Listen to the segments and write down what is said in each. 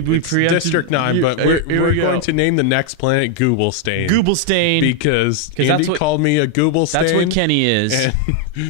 we it's preempted District 9, but we're we going to name the next planet Google Stain. Google Stain. Because Andy called me a Google Stain. That's what Kenny is.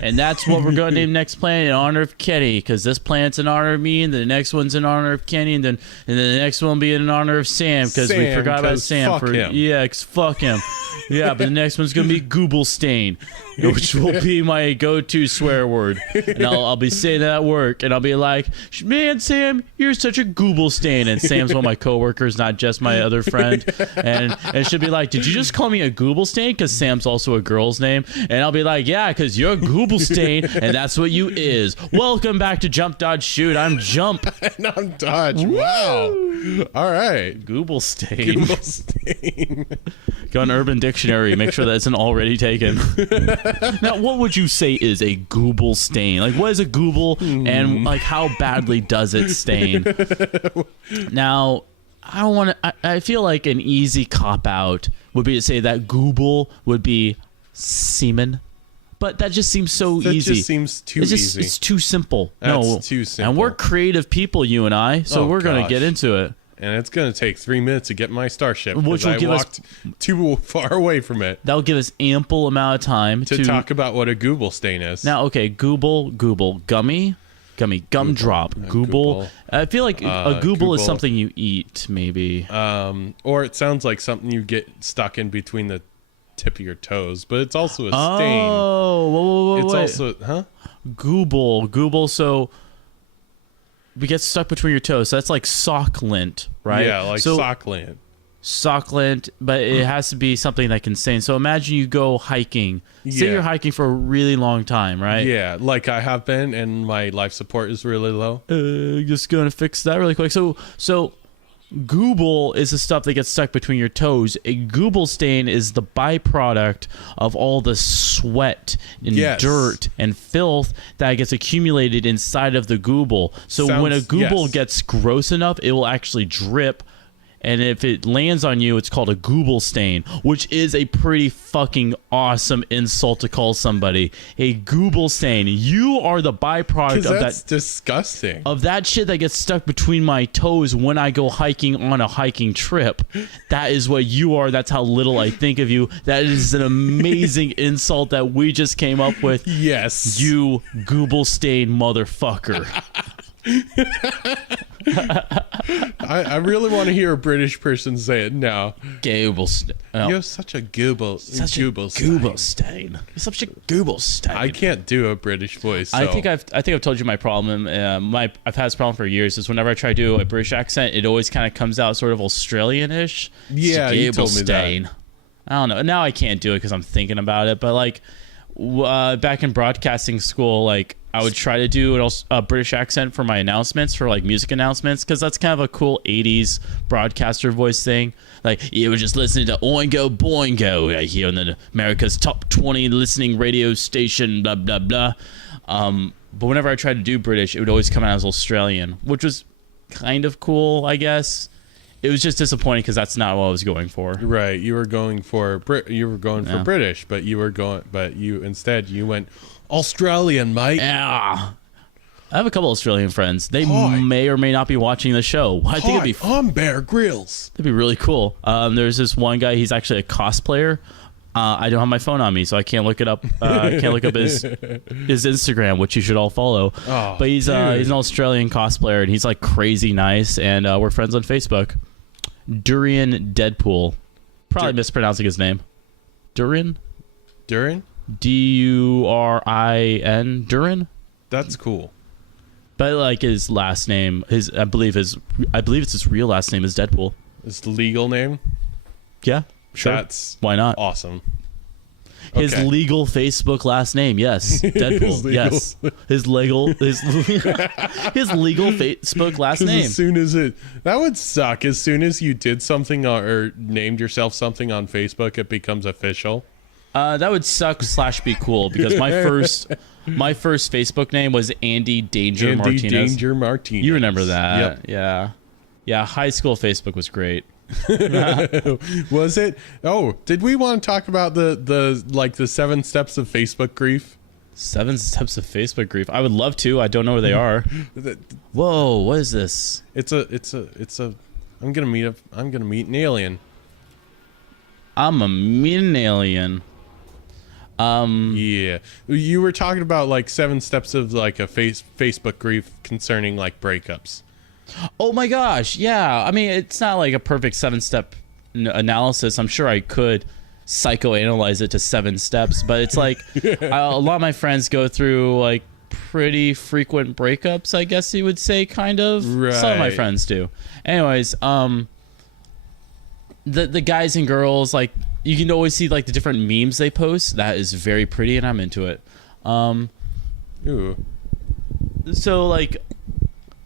And that's what we're going to name next planet in honor of Kenny, because this planet's in honor of me, and the next one's in honor of Kenny, and then the next one will be in honor of Sam, because we forgot about Sam. Fuck him. Yeah, fuck him. Yeah, but the next one's going to be Google Stain, which will be my go-to swear word. And I'll be saying that at work, and I'll be like, man, Sam, you're such a Google Stain. And Sam's one of my coworkers, not just my other friend. And she'll be like, did you just call me a Google Stain? Because Sam's also a girl's name. And I'll be like, yeah, because you're a Google Stain, and that's what you is. Welcome back to Jump, Dodge, Shoot. I'm Jump. And I'm Dodge. Woo! Wow. All right. Google Stain. Google Stain. Go on Urban Dictionary. Make sure that isn't already taken. Now, what would you say is a Google stain? Like, what is a Google, and like, how badly does it stain? Now, I don't want to. I feel like an easy cop out would be to say that Google would be semen, but that just seems so easy. That just seems too easy. It's too simple. That's too simple. And we're creative people, you and I, so we're going to get into it. And it's going to take 3 minutes to get my Starship, which will give walked too far away from it. That'll give us ample amount of time to talk about what a Google stain is. Now, okay, Google, gummy, gumdrop, Google. I feel like a Google is something you eat, maybe. Or it sounds like something you get stuck in between the tip of your toes, but it's also a stain. Oh, it's also, huh? Google, so we get stuck between your toes. So that's like sock lint, right? Yeah, like sock lint. Sock lint, but it has to be something that can stain. So imagine you go hiking. Say you're hiking for a really long time, right? Yeah, like I have been, and my life support is really low. Just gonna fix that really quick. So Google is the stuff that gets stuck between your toes. A Google stain is the byproduct of all the sweat and dirt and filth that gets accumulated inside of the Google. So when a Google gets gross enough, it will actually drip. And if it lands on you, it's called a Google stain, which is a pretty fucking awesome insult to call somebody. A Google stain. You are the byproduct of that. That's disgusting. Of that shit that gets stuck between my toes when I go hiking on a hiking trip. That is what you are. That's how little I think of you. That is an amazing insult that we just came up with. Yes. You Google stain motherfucker. I really want to hear a British person say it now. Google stain. Oh. You're such a Google stain. You're such a Google stain. I can't do a British voice. So. I think I've told you my problem. I've had this problem for years. Is whenever I try to do a British accent, it always kind of comes out sort of Australian-ish. Yeah, you told me stain. That. I don't know. Now I can't do it because I'm thinking about it. But like back in broadcasting school, like I would try to do a British accent for my announcements, for like music announcements, because that's kind of a cool 80s broadcaster voice thing. Like, you were just listening to Oingo Boingo right here on the America's Top 20 listening radio station, blah, blah, blah. But whenever I tried to do British, it would always come out as Australian, which was kind of cool, I guess. It was just disappointing because that's not what I was going for. Right, you were going for for British, but you went Australian, mate. Yeah. I have a couple Australian friends. They may or may not be watching the show. I think it'd be I'm Bear Grylls. That'd be really cool. There's this one guy. He's actually a cosplayer. I don't have my phone on me, so I can't look it up. I can't look up his Instagram, which you should all follow. Oh, but he's an Australian cosplayer, and he's like crazy nice. And we're friends on Facebook. Durian Deadpool. Probably mispronouncing his name. Durian. Durin. Durin. Durin. That's cool. But like his last name, I believe it's his real last name is Deadpool. His legal name? Yeah, sure. That's why not? Awesome. His legal Facebook last name, yes, Deadpool. Yes, his legal Facebook last name. As soon as that would suck. As soon as you did something or named yourself something on Facebook, it becomes official. That would suck / be cool because my first Facebook name was Andy Danger Martinez. You remember that? Yep. Yeah. High school Facebook was great. Was it? Oh, did we want to talk about the 7 steps of Facebook grief? 7 steps of Facebook grief. I would love to. I don't know where they are. Whoa, what is this? It's a. I'm gonna meet an alien. I'm a meet an alien. Yeah, you were talking about like 7 steps of like a Facebook grief concerning like breakups. Oh my gosh, yeah. I mean, it's not like a perfect 7-step analysis. I'm sure I could psychoanalyze it to 7 steps, but it's like a lot of my friends go through like pretty frequent breakups, I guess you would say, kind of. Right. Some of my friends do. Anyways, the guys and girls, like, you can always see like the different memes they post. That is very pretty, and I'm into it. Ooh. So like,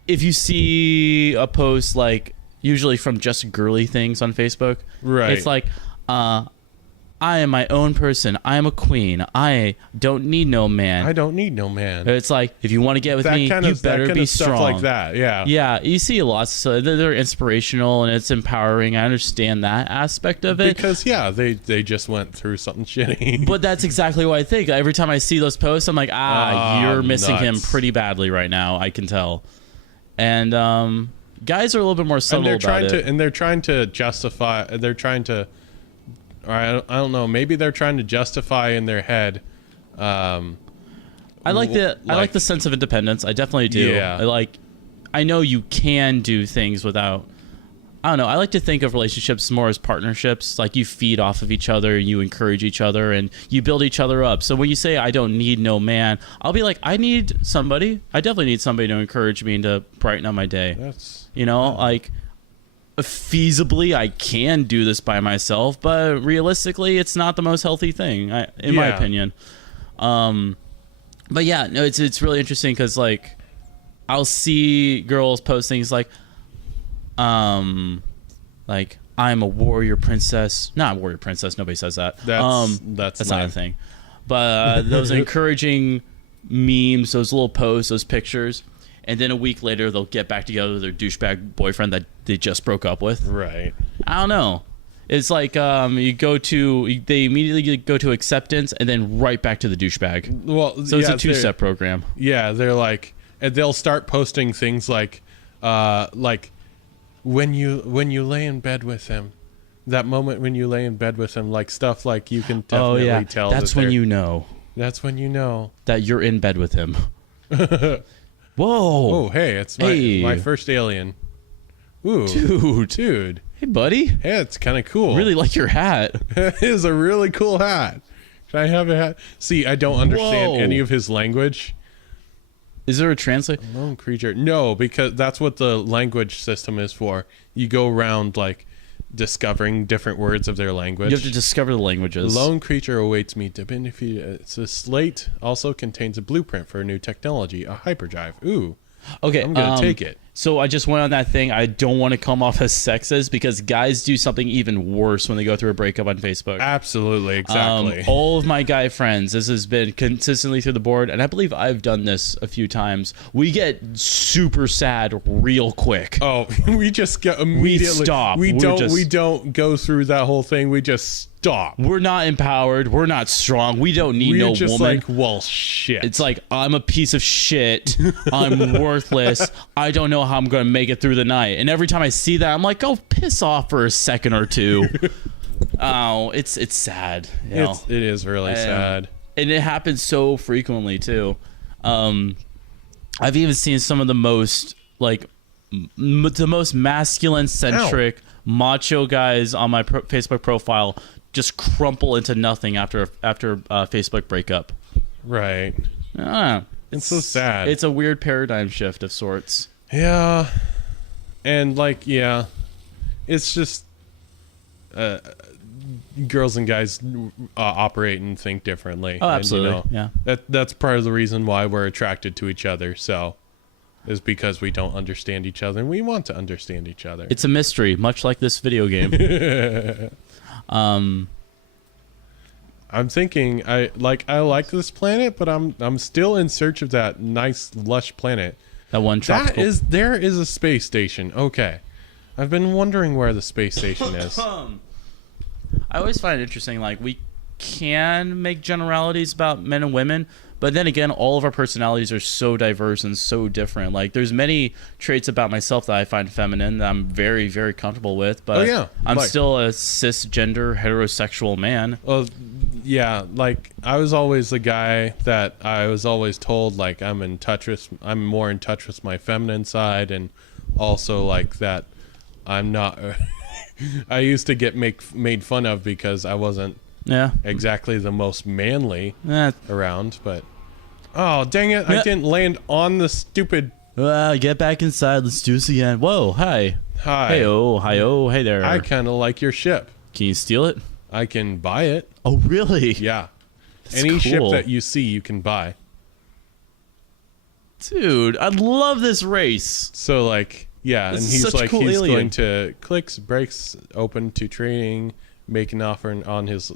if you see a post like usually from just girly things on Facebook, right? It's like, I am my own person. I am a queen. I don't need no man. I don't need no man. It's like, if you want to get with me, you better be strong. Stuff like that, yeah. Yeah, you see a lot. So they're inspirational and it's empowering. I understand that aspect of it. Because, yeah, they just went through something shitty. But that's exactly what I think. Every time I see those posts, I'm like, you're missing him pretty badly right now. I can tell. And guys are a little bit more subtle about it. And they're trying to justify. They're trying to. Or I don't know. Maybe they're trying to justify in their head. I like the sense of independence. I definitely do. Yeah. I know you can do things without. I don't know. I like to think of relationships more as partnerships. Like, you feed off of each other, you encourage each other, and you build each other up. So when you say I don't need no man, I'll be like, I need somebody. I definitely need somebody to encourage me and to brighten up my day. Like, feasibly I can do this by myself, but realistically it's not the most healthy thing, in my opinion. But yeah, no, it's really interesting because like I'll see girls post things like I'm a warrior princess. Not a warrior princess, nobody says that. That's not a thing. But those encouraging memes, those little posts, those pictures, and then a week later they'll get back together with their douchebag boyfriend that they just broke up with. Right. I don't know. It's like they immediately go to acceptance and then right back to the douchebag. Well, so it's a 2-step program. Yeah, they're like, and they'll start posting things like when you lay in bed with him, that moment when you lay in bed with him, like stuff like you can definitely tell. That's when you know. That's when you know that you're in bed with him. Whoa! Oh, hey, it's my first alien. Ooh, dude. Hey, buddy. Hey, it's kind of cool. Really like your hat. It is a really cool hat. Can I have a hat? See, I don't understand any of his language. Is there a translate? Lone creature. No, because that's what the language system is for. You go around like discovering different words of their language. You have to discover the languages. Lone creature awaits me to benefit. It's a slate also contains a blueprint for a new technology, a hyperdrive. Ooh. Okay, I'm gonna take it. So I just went on that thing. I don't want to come off as sexist because guys do something even worse when they go through a breakup on Facebook. Absolutely, exactly. All of my guy friends, this has been consistently through the board, and I believe I've done this a few times. We get super sad real quick. Oh, we just get immediately. We stop. We don't go through that whole thing. We just stop. We're not empowered. We're not strong. We don't need no just woman. Like, well, shit. It's like, I'm a piece of shit. I'm worthless. I don't know how I'm going to make it through the night. And every time I see that, I'm like, oh, piss off for a second or two. Oh, it's sad. It is really sad. And it happens so frequently, too. I've even seen some of the most, like, the most masculine-centric macho guys on my Facebook profile just crumple into nothing after Facebook breakup. Right. It's so sad. It's a weird paradigm shift of sorts. Yeah. And it's just girls and guys operate and think differently. Oh, absolutely. And, that's part of the reason why we're attracted to each other. So, is because we don't understand each other and we want to understand each other. It's a mystery, much like this video game. I'm thinking I like this planet, but I'm still in search of that nice lush planet. That one tropical. There is a space station. Okay. I've been wondering where the space station is. I always find it interesting, like, we can make generalities about men and women, But then again, all of our personalities are so diverse and so different. Like, there's many traits about myself that I find feminine that I'm very, very comfortable with. But I'm still a cisgender heterosexual man. Well, yeah, like I was always the guy that I was always told like I'm more in touch with my feminine side, and also like that I'm not. I used to get made fun of because I wasn't exactly the most manly around, but oh dang it, I didn't land on the stupid. Get back inside. Let's do this again. Whoa, hi. Hey, hey there. I kind of like your ship. Can you steal it? I can buy it. Oh, really? Yeah. That's Any cool. ship that you see, you can buy. Dude, I love this race. So like, yeah, This and is he's such a like, cool he's alien. going to clicks, breaks, open to trading, make an offer on his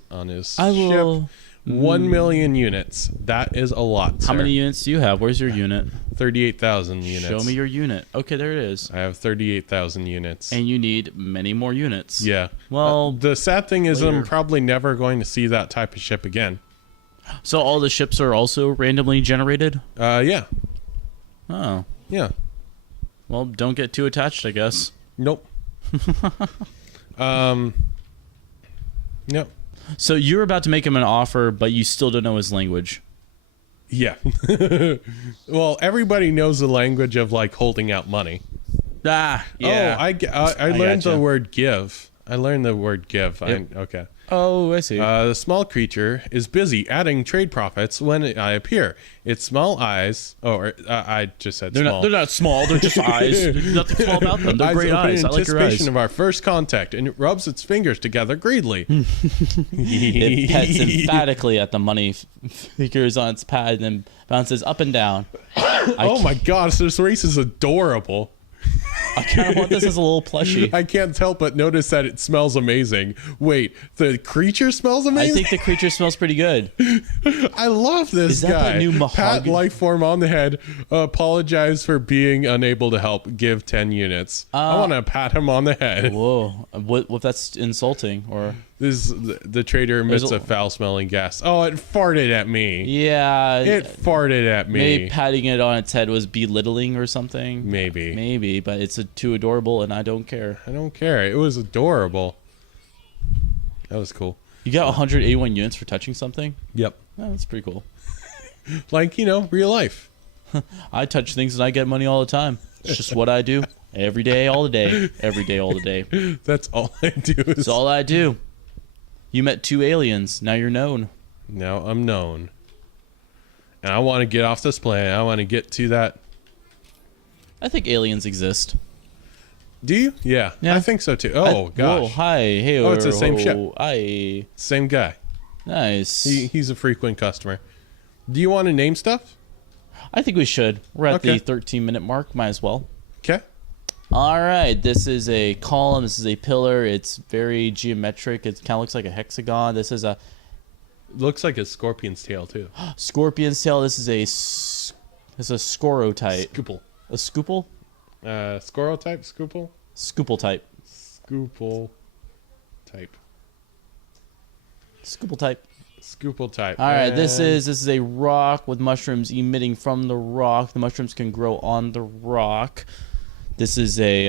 ship. 1 million units. That is a lot, sir. How many units do you have? Where's your unit? 38,000 units. Show me your unit. Okay, there it is. I have 38,000 units. And you need many more units. Yeah. Well, the sad thing is later. I'm probably never going to see that type of ship again. So all the ships are also randomly generated? Yeah. Oh. Yeah. Well, don't get too attached, I guess. Nope. Nope. So you're about to make him an offer, but you still don't know his language. Yeah. Well, everybody knows the language of like holding out money. Yeah. Oh, I learned the word give. I learned the word give. Yep. Okay. Oh, I see. The small creature is busy adding trade profits when I appear. Its small eyes. I just said small. They're not small. They're just eyes. There's nothing small about them. They're great eyes. I like your eyes. Anticipation of our first contact, and it rubs its fingers together greedily. It pets emphatically at the money figures on its pad and then bounces up and down. Oh my gosh, this race is adorable. I kind of want this as a little plushie. I can't help but notice that it smells amazing. Wait, the creature smells amazing? I think the creature smells pretty good. I love this Is that guy. the new Pat mahogany? Lifeform on the head. Apologize for being unable to help. Give 10 units. I want to pat him on the head. Whoa. What if that's insulting? Or This the trader emits a foul-smelling gas. Oh, it farted at me. yeah. It farted at me. Maybe patting it on its head was belittling or something. Maybe. But it's too adorable and I don't care. I don't care. It was adorable. That was cool. You got 181 units for touching something? Yep. Oh, that's pretty cool. Like, real life. I touch things and I get money all the time. It's just what I do. Every day, all the day. Every day, all the day. That's all I do. That's all I do. You met 2 aliens. Now you're known. Now I'm known. And I want to get off this planet. I want to get to that. I think aliens exist. Do you? Yeah. I think so too. Oh, gosh. Whoa, hi. Hey, Oh, it's the same ship. Hi. Same guy. Nice. He's a frequent customer. Do you want to name stuff? I think we should. We're at the 13-minute mark. Might as well. Okay. All right. This is a column. This is a pillar. It's very geometric. It kind of looks like a hexagon. This is a Looks like a scorpion's tail too. scorpion's tail. This is a scorotype. Scoople. A scoople? Scorotype? Scoople? Scoople type. Scoople type. Scoople type. Scoople type. All right, this is a rock with mushrooms emitting from the rock. The mushrooms can grow on the rock. This is a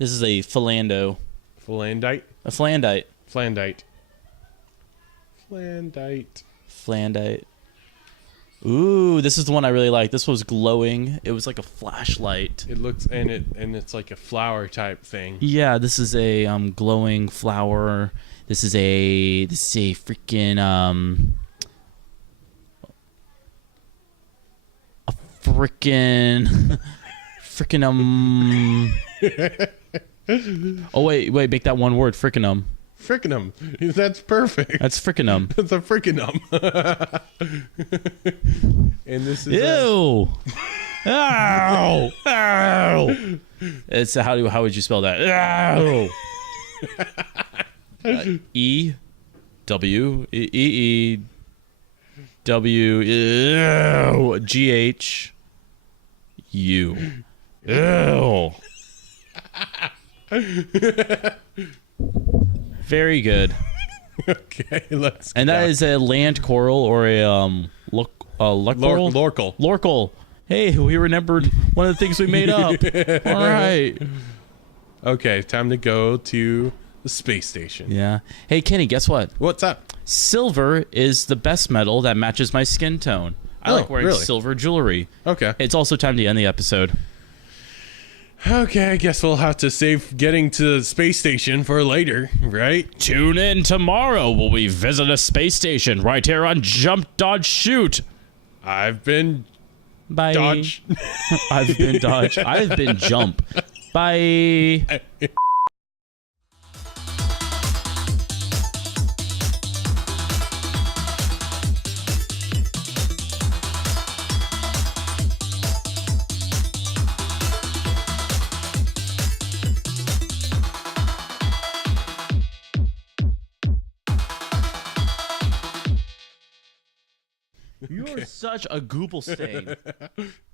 philando. Philandite? A flandite. Flandite. Flandite. Flandite. Ooh, this is the one I really like. This was glowing. It was like a flashlight. It looks and it's like a flower type thing. Yeah, this is a glowing flower. This is a freaking Oh wait, make that one word, frickinum. Frickinum. That's perfect. That's frickinum. That's a frickinum. And this is Ew. Ow. Ow. It's how would you spell that? Ow. E W E W G H U. Ew. Very good. Okay, let's. And that is a land coral or a coral? Lorkel. Lorkel. Hey, we remembered one of the things we made up. All right. Okay, time to go to the space station. Yeah. Hey, Kenny, guess what? What's up? Silver is the best metal that matches my skin tone. I like wearing silver jewelry. Okay. It's also time to end the episode. Okay, I guess we'll have to save getting to the space station for later, right? Tune in tomorrow when we visit a space station right here on Jump, Dodge, Shoot. I've been Bye. Dodge. I've been Dodge. I've been Jump. Bye. You're such a Gooble Stain.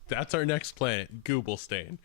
That's our next planet, Gooble Stain.